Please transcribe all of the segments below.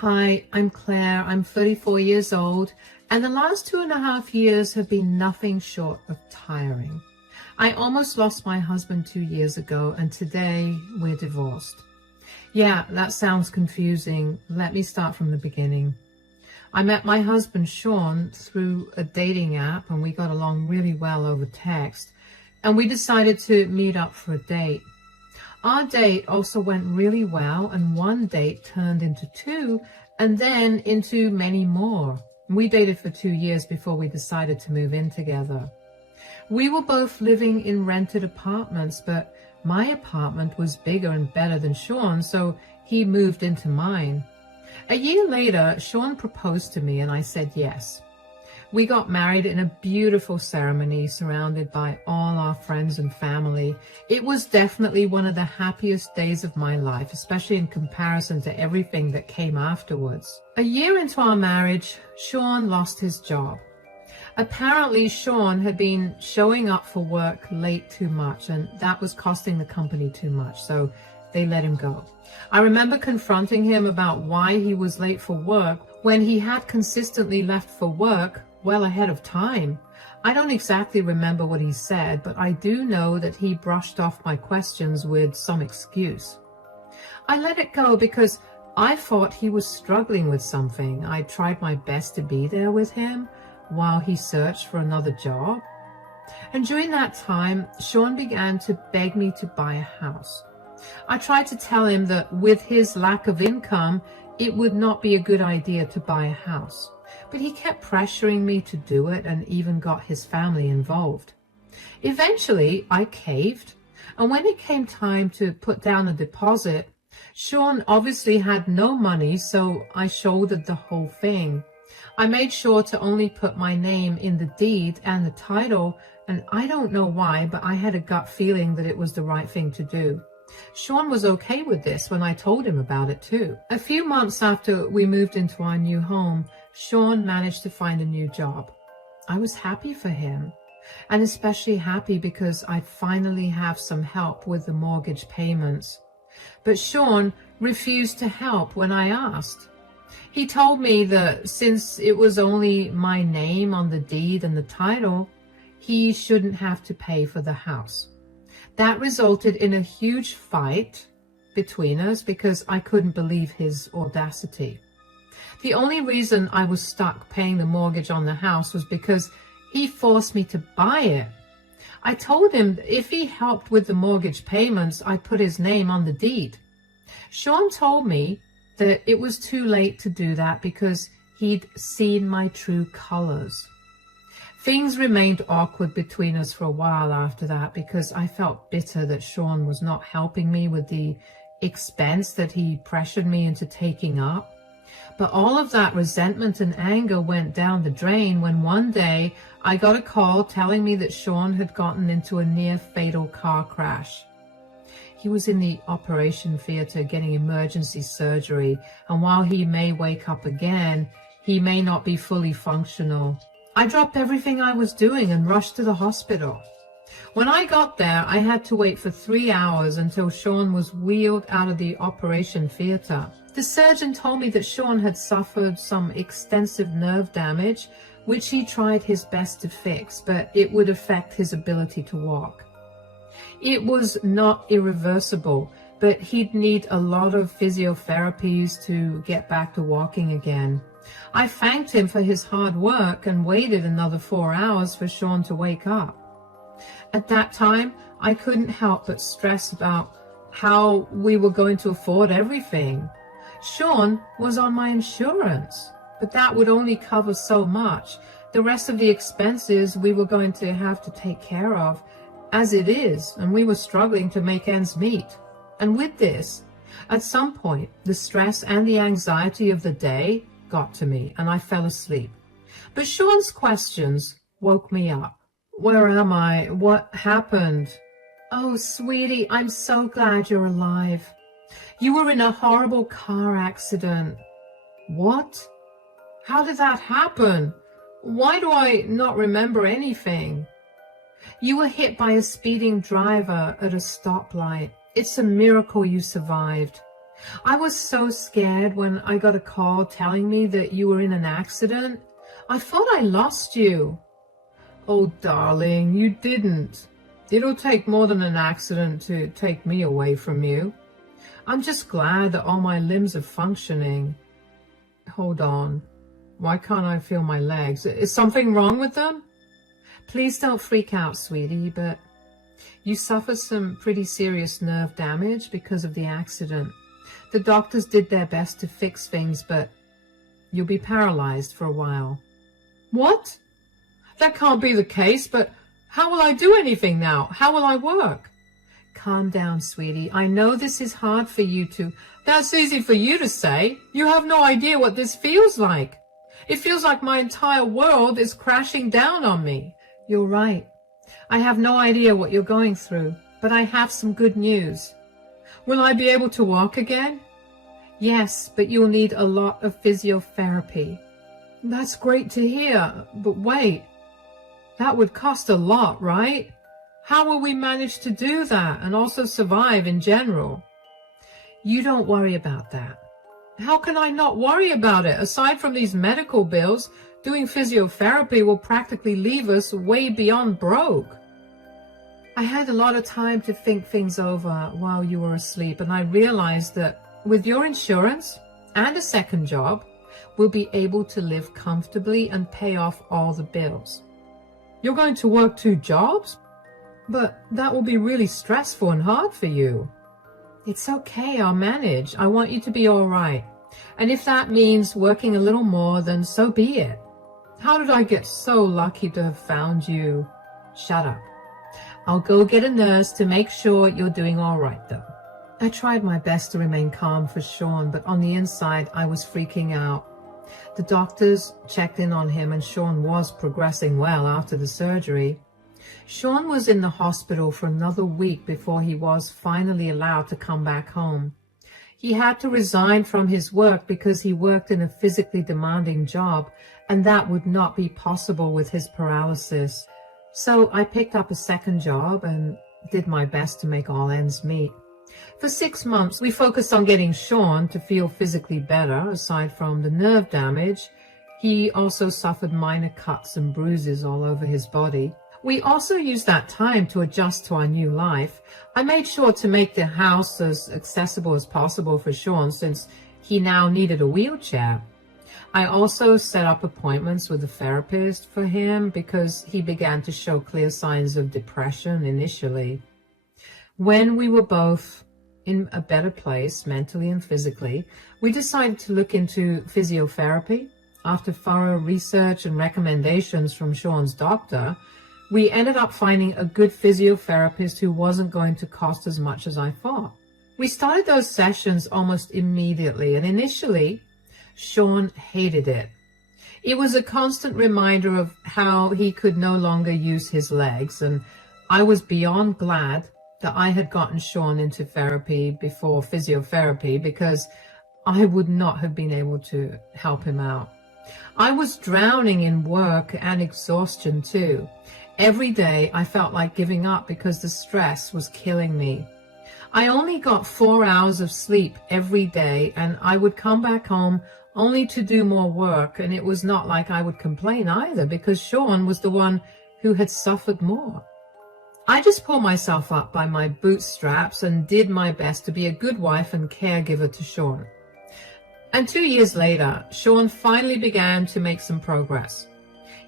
Hi, I'm Claire. I'm 34 years old, and the last 2.5 years have been nothing short of tiring. I almost lost my husband 2 years ago, and today we're divorced. Yeah, that sounds confusing. Let me start from the beginning. I met my husband, Sean, through a dating app, and we got along really well over text, and we decided to meet up for a date. Our date also went really well, and one date turned into two, and then into many more. We dated for 2 years before we decided to move in together. We were both living in rented apartments, but my apartment was bigger and better than Sean's, so he moved into mine. A year later, Sean proposed to me, and I said yes. We got married in a beautiful ceremony surrounded by all our friends and family. It was definitely one of the happiest days of my life, especially in comparison to everything that came afterwards. A year into our marriage, Sean lost his job. Apparently, Sean had been showing up for work late too much, and that was costing the company too much, so they let him go. I remember confronting him about why he was late for work when he had consistently left for work well ahead of time. I don't exactly remember what he said, but I do know that he brushed off my questions with some excuse. I let it go because I thought he was struggling with something. I tried my best to be there with him while he searched for another job. And during that time, Sean began to beg me to buy a house. I tried to tell him that with his lack of income, it would not be a good idea to buy a house. But he kept pressuring me to do it and even got his family involved. Eventually, I caved, and when it came time to put down a deposit, Sean obviously had no money, so I shouldered the whole thing. I made sure to only put my name in the deed and the title, and I don't know why, but I had a gut feeling that it was the right thing to do. Sean was okay with this when I told him about it too. A few months after we moved into our new home, Sean managed to find a new job. I was happy for him, and especially happy because I'd finally have some help with the mortgage payments. But Sean refused to help when I asked. He told me that since it was only my name on the deed and the title, he shouldn't have to pay for the house. That resulted in a huge fight between us because I couldn't believe his audacity. The only reason I was stuck paying the mortgage on the house was because he forced me to buy it. I told him that if he helped with the mortgage payments, I'd put his name on the deed. Sean told me that it was too late to do that because he'd seen my true colors. Things remained awkward between us for a while after that because I felt bitter that Sean was not helping me with the expense that he pressured me into taking up. But all of that resentment and anger went down the drain when one day I got a call telling me that Sean had gotten into a near-fatal car crash. He was in the operation theater getting emergency surgery, and while he may wake up again, he may not be fully functional. I dropped everything I was doing and rushed to the hospital. When I got there, I had to wait for 3 hours until Sean was wheeled out of the operation theater. The surgeon told me that Sean had suffered some extensive nerve damage, which he tried his best to fix, but it would affect his ability to walk. It was not irreversible, but he'd need a lot of physiotherapies to get back to walking again. I thanked him for his hard work and waited another 4 hours for Sean to wake up. At that time, I couldn't help but stress about how we were going to afford everything. Sean was on my insurance, but that would only cover so much. The rest of the expenses we were going to have to take care of as it is, and we were struggling to make ends meet. And with this, at some point, the stress and the anxiety of the day got to me, and I fell asleep. But Sean's questions woke me up. Where am I? What happened? Oh, sweetie, I'm so glad you're alive. You were in a horrible car accident. What? How did that happen? Why do I not remember anything? You were hit by a speeding driver at a stoplight. It's a miracle you survived. I was so scared when I got a call telling me that you were in an accident. I thought I lost you. Oh, darling, you didn't. It'll take more than an accident to take me away from you. I'm just glad that all my limbs are functioning. Hold on. Why can't I feel my legs? Is something wrong with them? Please don't freak out, sweetie, but you suffered some pretty serious nerve damage because of the accident. The doctors did their best to fix things, but you'll be paralyzed for a while. What? That can't be the case, but how will I do anything now? How will I work? Calm down, sweetie. I know this is hard for you to... That's easy for you to say. You have no idea what this feels like. It feels like my entire world is crashing down on me. You're right. I have no idea what you're going through, but I have some good news. Will I be able to walk again? Yes, but you'll need a lot of physiotherapy. That's great to hear, but wait. That would cost a lot, right? How will we manage to do that and also survive in general? You don't worry about that. How can I not worry about it? Aside from these medical bills, doing physiotherapy will practically leave us way beyond broke. I had a lot of time to think things over while you were asleep, and I realized that with your insurance and a second job, we'll be able to live comfortably and pay off all the bills. You're going to work 2 jobs? But that will be really stressful and hard for you. It's okay, I'll manage. I want you to be all right. And if that means working a little more, then so be it. How did I get so lucky to have found you? Shut up. I'll go get a nurse to make sure you're doing all right, though. I tried my best to remain calm for Sean, but on the inside, I was freaking out. The doctors checked in on him, and Sean was progressing well after the surgery. Sean was in the hospital for another week before he was finally allowed to come back home. He had to resign from his work because he worked in a physically demanding job, and that would not be possible with his paralysis. So I picked up a second job and did my best to make all ends meet. For 6 months, we focused on getting Sean to feel physically better. Aside from the nerve damage, he also suffered minor cuts and bruises all over his body. We also used that time to adjust to our new life. I made sure to make the house as accessible as possible for Sean since he now needed a wheelchair. I also set up appointments with a therapist for him because he began to show clear signs of depression initially. When we were both in a better place mentally and physically, we decided to look into physiotherapy. After thorough research and recommendations from Sean's doctor, we ended up finding a good physiotherapist who wasn't going to cost as much as I thought. We started those sessions almost immediately, and initially, Sean hated it. It was a constant reminder of how he could no longer use his legs, and I was beyond glad that I had gotten Sean into therapy before physiotherapy because I would not have been able to help him out. I was drowning in work and exhaustion too. Every day I felt like giving up because the stress was killing me. I only got 4 hours of sleep every day, and I would come back home only to do more work, and it was not like I would complain either because Sean was the one who had suffered more. I just pulled myself up by my bootstraps and did my best to be a good wife and caregiver to Sean. And 2 years later, Sean finally began to make some progress.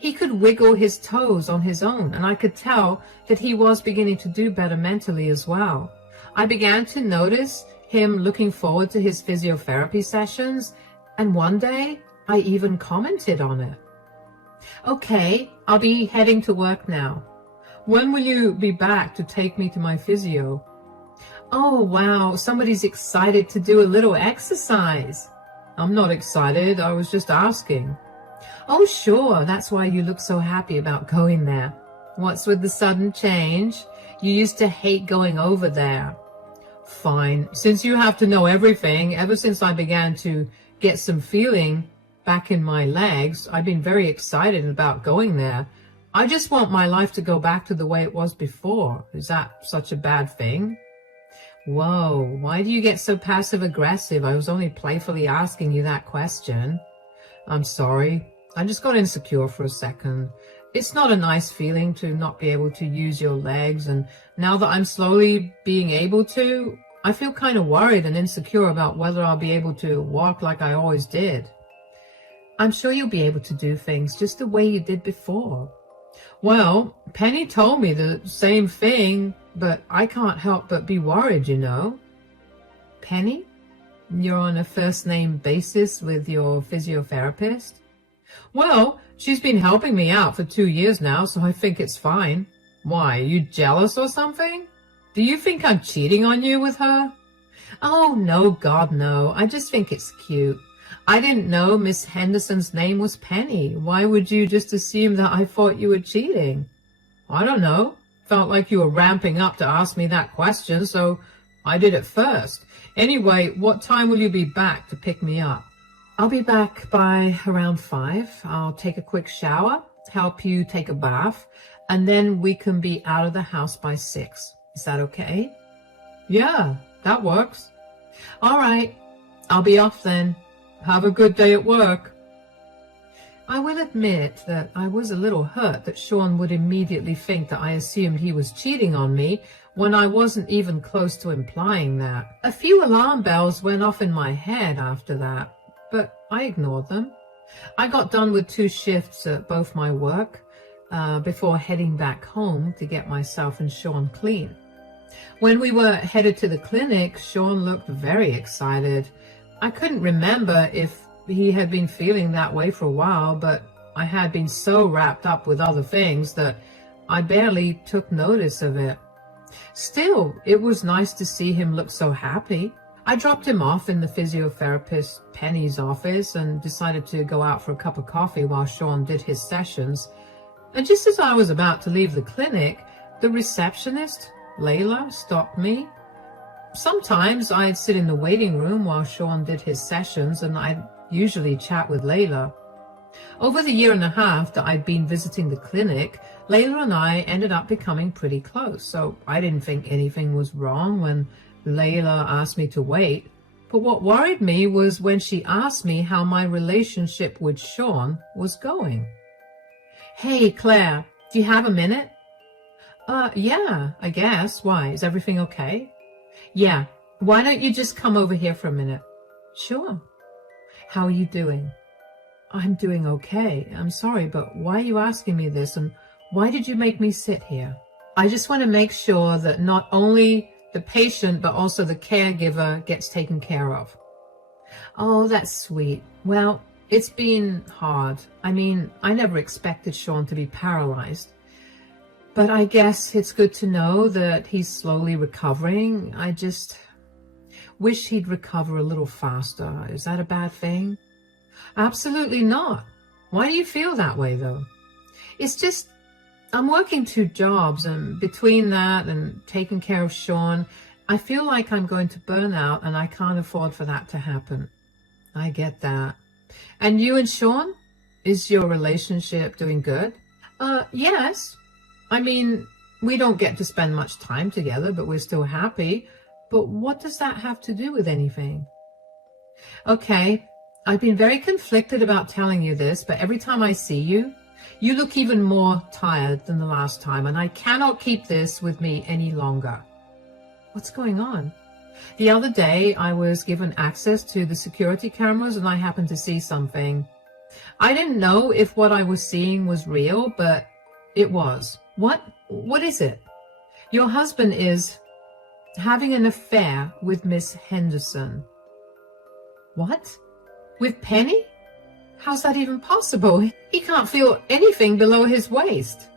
He could wiggle his toes on his own, and I could tell that he was beginning to do better mentally as well. I began to notice him looking forward to his physiotherapy sessions, and one day I even commented on it. Okay, I'll be heading to work now. When will you be back to take me to my physio? Oh, wow, somebody's excited to do a little exercise. I'm not excited, I was just asking. Oh, sure, that's why you look so happy about going there. What's with the sudden change? You used to hate going over there. Fine, since you have to know everything, ever since I began to get some feeling back in my legs, I've been very excited about going there. I just want my life to go back to the way it was before. Is that such a bad thing? Whoa, why do you get so passive aggressive? I was only playfully asking you that question. I'm sorry. I just got insecure for a second. It's not a nice feeling to not be able to use your legs, and now that I'm slowly being able to, I feel kind of worried and insecure about whether I'll be able to walk like I always did. I'm sure you'll be able to do things just the way you did before. Well, Penny told me the same thing, but I can't help but be worried, you know. Penny? You're on a first-name basis with your physiotherapist? Well, she's been helping me out for 2 years now, so I think it's fine. Why, are you jealous or something? Do you think I'm cheating on you with her? Oh, no, God, no. I just think it's cute. I didn't know Miss Henderson's name was Penny. Why would you just assume that I thought you were cheating? I don't know. Felt like you were ramping up to ask me that question, so I did it first. Anyway, what time will you be back to pick me up? I'll be back by around 5. I'll take a quick shower, help you take a bath, and then we can be out of the house by 6. Is that okay? Yeah, that works. All right, I'll be off then. Have a good day at work. I will admit that I was a little hurt that Sean would immediately think that I assumed he was cheating on me when I wasn't even close to implying that. A few alarm bells went off in my head after that, but I ignored them. I got done with 2 shifts at both my work before heading back home to get myself and Sean clean. When we were headed to the clinic, Sean looked very excited. I couldn't remember if he had been feeling that way for a while, but I had been so wrapped up with other things that I barely took notice of it. Still, it was nice to see him look so happy. I dropped him off in the physiotherapist Penny's office and decided to go out for a cup of coffee while Sean did his sessions. And just as I was about to leave the clinic, the receptionist, Layla, stopped me. Sometimes I'd sit in the waiting room while Sean did his sessions, and I'd usually chat with Layla. Over the 1.5 years that I'd been visiting the clinic, Layla and I ended up becoming pretty close, so I didn't think anything was wrong when Layla asked me to wait. But what worried me was when she asked me how my relationship with Sean was going. Hey, Claire, do you have a minute? Yeah, I guess. Why? Is everything okay? Yeah. Why don't you just come over here for a minute? Sure. How are you doing? I'm doing okay. I'm sorry, but why are you asking me this, and why did you make me sit here? I just want to make sure that not only the patient, but also the caregiver gets taken care of. Oh, that's sweet. Well, it's been hard. I mean, I never expected Sean to be paralyzed. But I guess it's good to know that he's slowly recovering. I just wish he'd recover a little faster. Is that a bad thing? Absolutely not. Why do you feel that way, though? It's just, I'm working 2 jobs, and between that and taking care of Sean, I feel like I'm going to burn out, and I can't afford for that to happen. I get that. And you and Sean? Is your relationship doing good? Yes. I mean, we don't get to spend much time together, but we're still happy. But what does that have to do with anything? Okay, I've been very conflicted about telling you this, but every time I see you, you look even more tired than the last time, and I cannot keep this with me any longer. What's going on? The other day, I was given access to the security cameras, and I happened to see something. I didn't know if what I was seeing was real, but it was. What is it? Your husband is having an affair with Miss Henderson. What? With Penny? How's that even possible? He can't feel anything below his waist.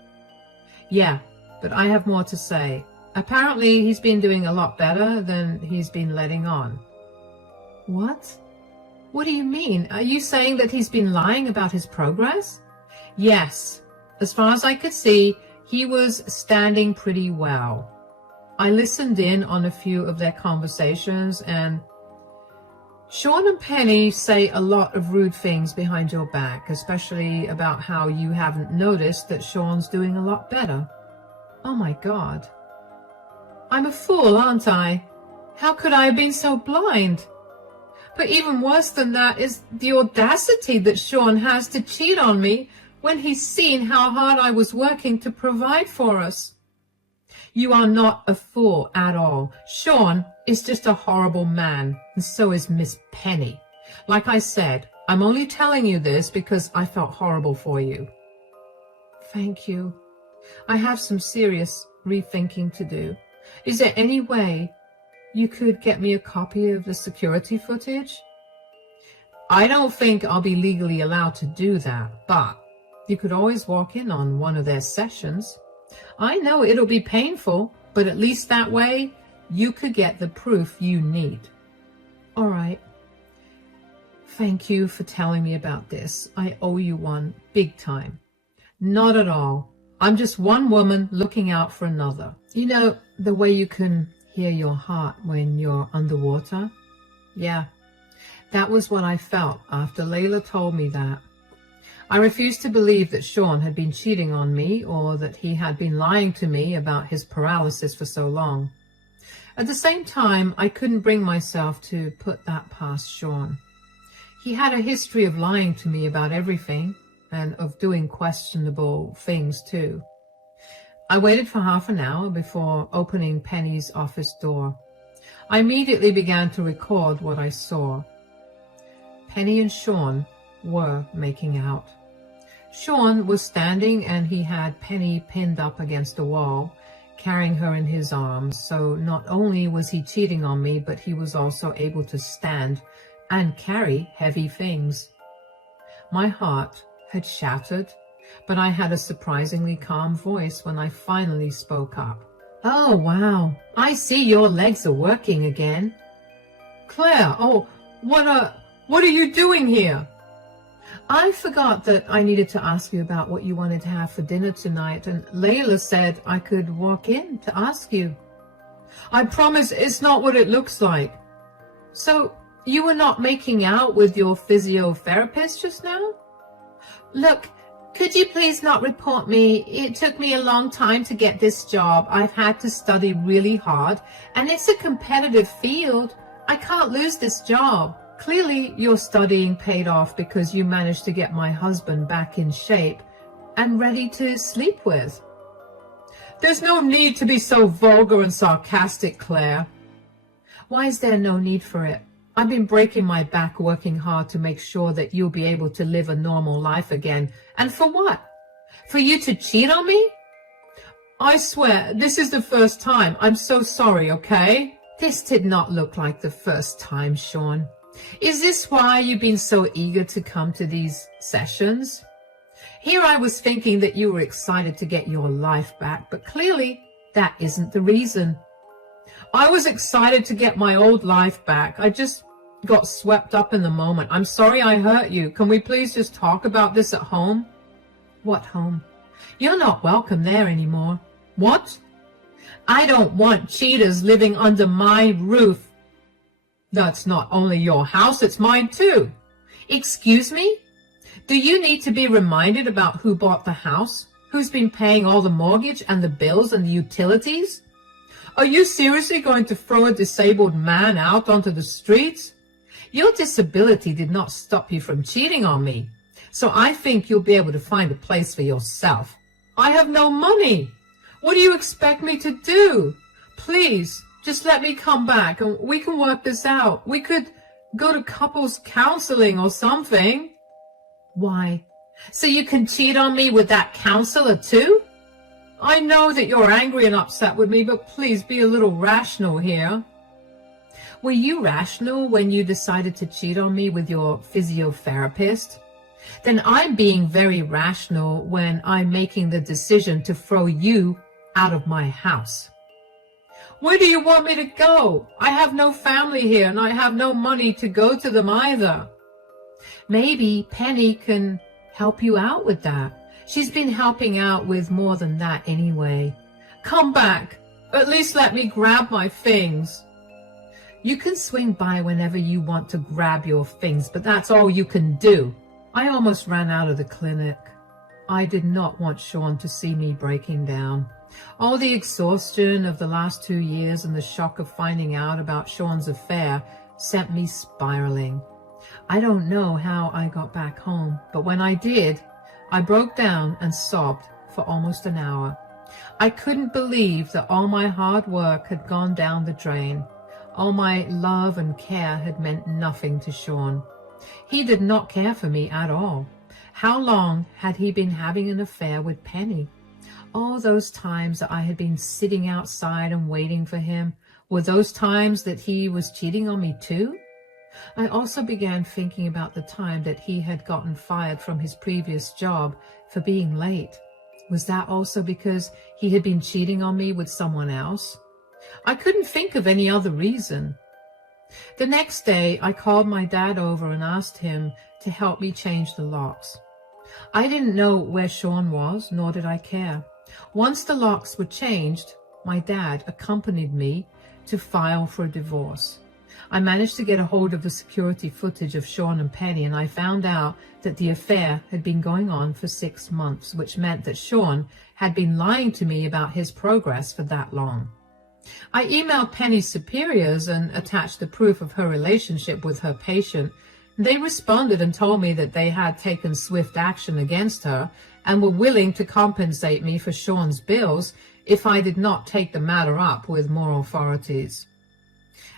Yeah, but I have more to say. Apparently, he's been doing a lot better than he's been letting on. What? What do you mean? Are you saying that he's been lying about his progress? Yes. As far as I could see, he was standing pretty well. I listened in on a few of their conversations, and Sean and Penny say a lot of rude things behind your back, especially about how you haven't noticed that Sean's doing a lot better. Oh my God. I'm a fool, aren't I? How could I have been so blind? But even worse than that is the audacity that Sean has to cheat on me when he's seen how hard I was working to provide for us. You are not a fool at all. Sean is just a horrible man, and so is Miss Penny. Like I said, I'm only telling you this because I felt horrible for you. Thank you. I have some serious rethinking to do. Is there any way you could get me a copy of the security footage? I don't think I'll be legally allowed to do that, but you could always walk in on one of their sessions. I know it'll be painful, but at least that way you could get the proof you need. All right. Thank you for telling me about this. I owe you one big time. Not at all. I'm just one woman looking out for another. You know, the way you can hear your heart when you're underwater? Yeah, that was what I felt after Layla told me that. I refused to believe that Sean had been cheating on me or that he had been lying to me about his paralysis for so long. At the same time, I couldn't bring myself to put that past Sean. He had a history of lying to me about everything and of doing questionable things too. I waited for half an hour before opening Penny's office door. I immediately began to record what I saw. Penny and Sean were making out. Sean was standing and he had Penny pinned up against a wall, carrying her in his arms. So not only was he cheating on me, but he was also able to stand and carry heavy things. My heart had shattered, but I had a surprisingly calm voice when I finally spoke up. Oh, wow. I see your legs are working again. Claire, what are you doing here? I forgot that I needed to ask you about what you wanted to have for dinner tonight, and Layla said I could walk in to ask you. I promise it's not what it looks like. So, you were not making out with your physiotherapist just now? Look, could you please not report me? It took me a long time to get this job. I've had to study really hard, and it's a competitive field. I can't lose this job. Clearly, your studying paid off because you managed to get my husband back in shape and ready to sleep with. There's no need to be so vulgar and sarcastic, Claire. Why is there no need for it? I've been breaking my back working hard to make sure that you'll be able to live a normal life again. And for what? For you to cheat on me? I swear, this is the first time. I'm so sorry, okay? This did not look like the first time, Sean. Is this why you've been so eager to come to these sessions? Here I was thinking that you were excited to get your life back, but clearly that isn't the reason. I was excited to get my old life back. I just got swept up in the moment. I'm sorry I hurt you. Can we please just talk about this at home? What home? You're not welcome there anymore. What? I don't want cheaters living under my roof. That's not only your house, it's mine too. Excuse me? Do you need to be reminded about who bought the house? Who's been paying all the mortgage and the bills and the utilities? Are you seriously going to throw a disabled man out onto the streets? Your disability did not stop you from cheating on me, so I think you'll be able to find a place for yourself. I have no money. What do you expect me to do? Please, just let me come back and we can work this out. We could go to couples counseling or something. Why? So you can cheat on me with that counselor too? I know that you're angry and upset with me, but please be a little rational here. Were you rational when you decided to cheat on me with your physiotherapist? Then I'm being very rational when I'm making the decision to throw you out of my house. Where do you want me to go? I have no family here and I have no money to go to them either. Maybe Penny can help you out with that. She's been helping out with more than that anyway. Come back. At least let me grab my things. You can swing by whenever you want to grab your things, but that's all you can do. I almost ran out of the clinic. I did not want Sean to see me breaking down. All the exhaustion of the last 2 years and the shock of finding out about Sean's affair sent me spiraling. I don't know how I got back home, but when I did, I broke down and sobbed for almost an hour. I couldn't believe that all my hard work had gone down the drain. All my love and care had meant nothing to Sean. He did not care for me at all. How long had he been having an affair with Penny? All those times that I had been sitting outside and waiting for him, were those times that he was cheating on me too? I also began thinking about the time that he had gotten fired from his previous job for being late. Was that also because he had been cheating on me with someone else? I couldn't think of any other reason. The next day, I called my dad over and asked him to help me change the locks. I didn't know where Sean was, nor did I care. Once the locks were changed, my dad accompanied me to file for a divorce. I managed to get a hold of the security footage of Sean and Penny, and I found out that the affair had been going on for 6 months, which meant that Sean had been lying to me about his progress for that long. I emailed Penny's superiors and attached the proof of her relationship with her patient. They responded and told me that they had taken swift action against her and were willing to compensate me for Sean's bills if I did not take the matter up with more authorities.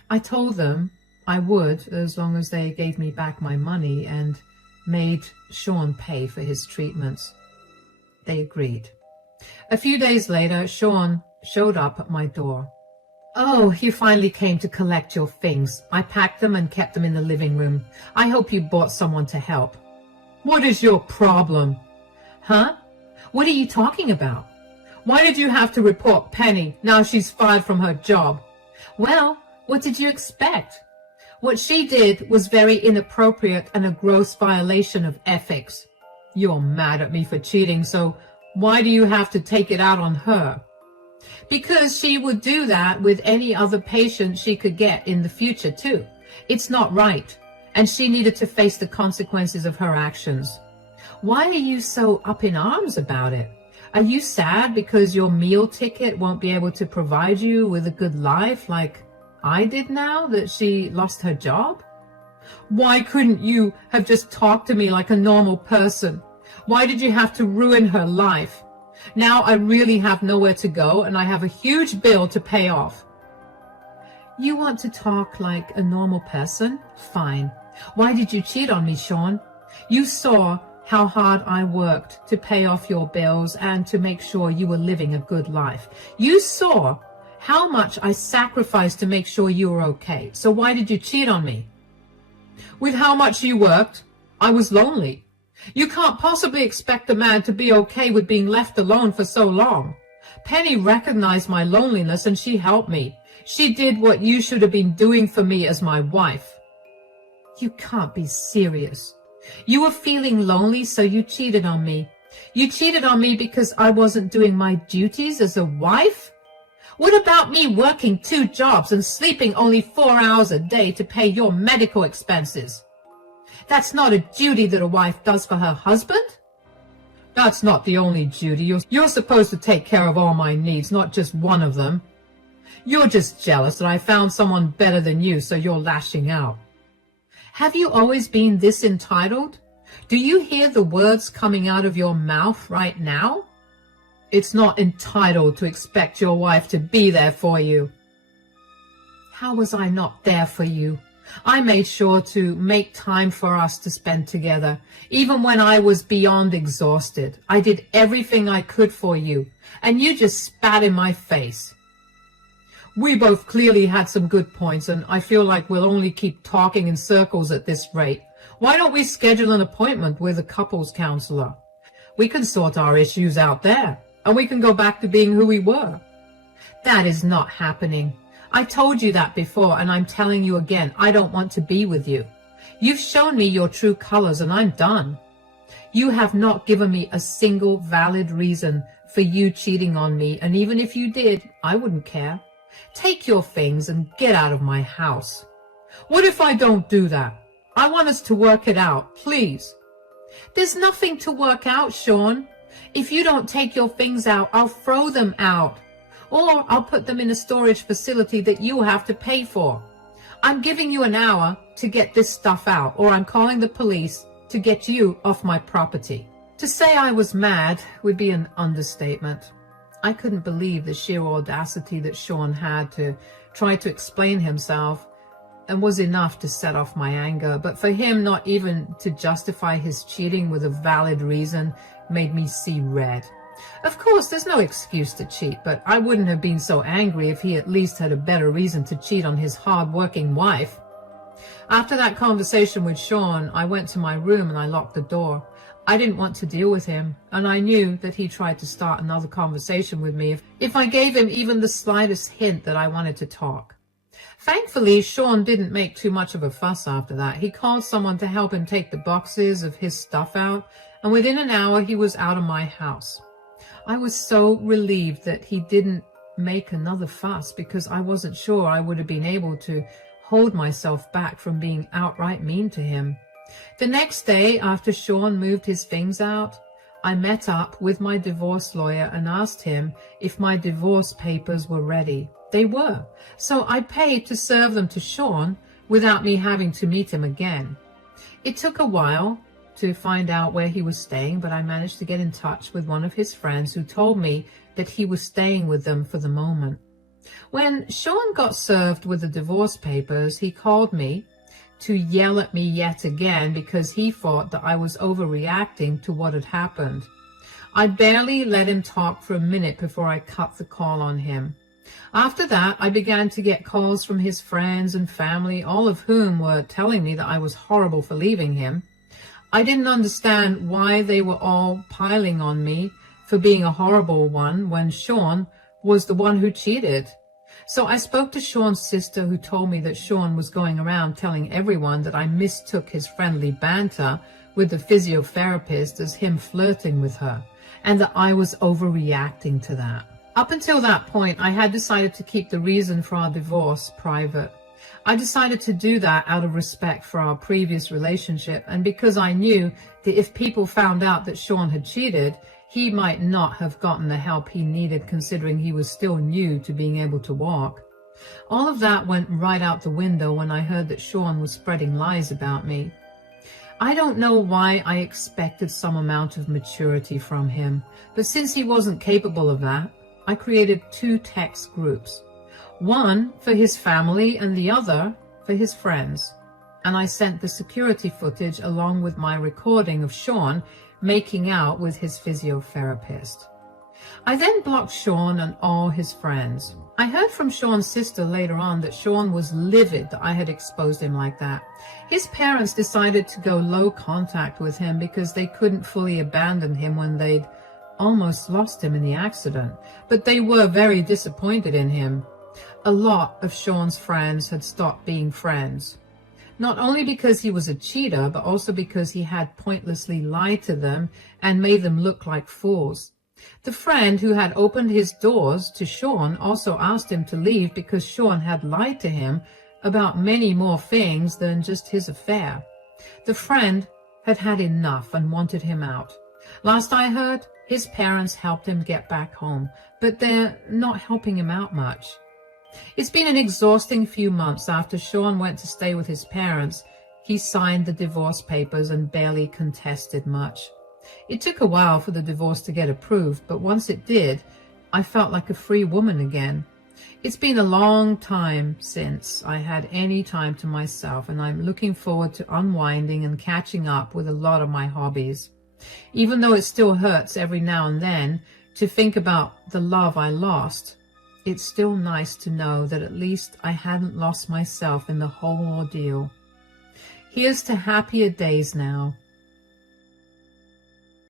I told them I would, as long as they gave me back my money and made Sean pay for his treatments. They agreed. A few days later, Sean showed up at my door. "Oh, you finally came to collect your things. I packed them and kept them in the living room. I hope you brought someone to help." "What is your problem?" "Huh? What are you talking about? Why did you have to report Penny now she's fired from her job?" "Well, what did you expect? What she did was very inappropriate and a gross violation of ethics." "You're mad at me for cheating, so why do you have to take it out on her?" "Because she would do that with any other patient she could get in the future too. It's not right, and she needed to face the consequences of her actions." "Why are you so up in arms about it? Are you sad because your meal ticket won't be able to provide you with a good life like I did now that she lost her job?" "Why couldn't you have just talked to me like a normal person? Why did you have to ruin her life? Now I really have nowhere to go and I have a huge bill to pay off." "You want to talk like a normal person? Fine. Why did you cheat on me, Sean? You saw how hard I worked to pay off your bills and to make sure you were living a good life. You saw how much I sacrificed to make sure you were okay. So why did you cheat on me?" "With how much you worked, I was lonely. You can't possibly expect a man to be okay with being left alone for so long. Penny recognized my loneliness and she helped me. She did what you should have been doing for me as my wife." "You can't be serious. You were feeling lonely, so you cheated on me. You cheated on me because I wasn't doing my duties as a wife? What about me working 2 jobs and sleeping only 4 hours a day to pay your medical expenses? That's not a duty that a wife does for her husband?" "That's not the only duty. You're supposed to take care of all my needs, not just one of them. You're just jealous that I found someone better than you, so you're lashing out." "Have you always been this entitled? Do you hear the words coming out of your mouth right now? It's not entitled to expect your wife to be there for you." "How was I not there for you? I made sure to make time for us to spend together, even when I was beyond exhausted. I did everything I could for you, and you just spat in my face." "We both clearly had some good points, and I feel like we'll only keep talking in circles at this rate. Why don't we schedule an appointment with a couples counselor? We can sort our issues out there, and we can go back to being who we were." "That is not happening. I told you that before, and I'm telling you again, I don't want to be with you. You've shown me your true colors, and I'm done. You have not given me a single valid reason for you cheating on me, and even if you did, I wouldn't care. Take your things and get out of my house." "What if I don't do that? I want us to work it out, please." "There's nothing to work out, Sean. If you don't take your things out, I'll throw them out. Or I'll put them in a storage facility that you have to pay for. I'm giving you an hour to get this stuff out, or I'm calling the police to get you off my property. To say I was mad would be an understatement. I couldn't believe the sheer audacity that Sean had to try to explain himself, and was enough to set off my anger. But for him not even to justify his cheating with a valid reason made me see red. Of course, there's no excuse to cheat, but I wouldn't have been so angry if he at least had a better reason to cheat on his hard-working wife. After that conversation with Sean, I went to my room and I locked the door. I didn't want to deal with him, and I knew that he tried to start another conversation with me if I gave him even the slightest hint that I wanted to talk. Thankfully, Sean didn't make too much of a fuss after that. He called someone to help him take the boxes of his stuff out, and within an hour he was out of my house. I was so relieved that he didn't make another fuss, because I wasn't sure I would have been able to hold myself back from being outright mean to him. The next day, after Sean moved his things out, I met up with my divorce lawyer and asked him if my divorce papers were ready. They were, so I paid to serve them to Sean without me having to meet him again. It took a while to find out where he was staying, but I managed to get in touch with one of his friends who told me that he was staying with them for the moment. When Sean got served with the divorce papers, he called me to yell at me yet again because he thought that I was overreacting to what had happened. I barely let him talk for a minute before I cut the call on him. After that, I began to get calls from his friends and family, all of whom were telling me that I was horrible for leaving him. I didn't understand why they were all piling on me for being a horrible one when Sean was the one who cheated. So I spoke to Sean's sister, who told me that Sean was going around telling everyone that I mistook his friendly banter with the physiotherapist as him flirting with her, and that I was overreacting to that. Up until that point, I had decided to keep the reason for our divorce private. I decided to do that out of respect for our previous relationship, and because I knew that if people found out that Sean had cheated, he might not have gotten the help he needed, considering he was still new to being able to walk. All of that went right out the window when I heard that Sean was spreading lies about me. I don't know why I expected some amount of maturity from him, but since he wasn't capable of that, I created 2 text groups. One for his family and the other for his friends. And I sent the security footage along with my recording of Sean making out with his physiotherapist. I then blocked Sean and all his friends. I heard from Sean's sister later on that Sean was livid that I had exposed him like that. His parents decided to go low contact with him because they couldn't fully abandon him when they'd almost lost him in the accident, but they were very disappointed in him. A lot of Sean's friends had stopped being friends. Not only because he was a cheater, but also because he had pointlessly lied to them and made them look like fools. The friend who had opened his doors to Sean also asked him to leave because Sean had lied to him about many more things than just his affair. The friend had had enough and wanted him out. Last I heard, his parents helped him get back home, but they're not helping him out much. It's been an exhausting few months. After Sean went to stay with his parents, he signed the divorce papers and barely contested much. It took a while for the divorce to get approved, but once it did, I felt like a free woman again. It's been a long time since I had any time to myself, and I'm looking forward to unwinding and catching up with a lot of my hobbies. Even though it still hurts every now and then to think about the love I lost, it's still nice to know that at least I hadn't lost myself in the whole ordeal. Here's to happier days now.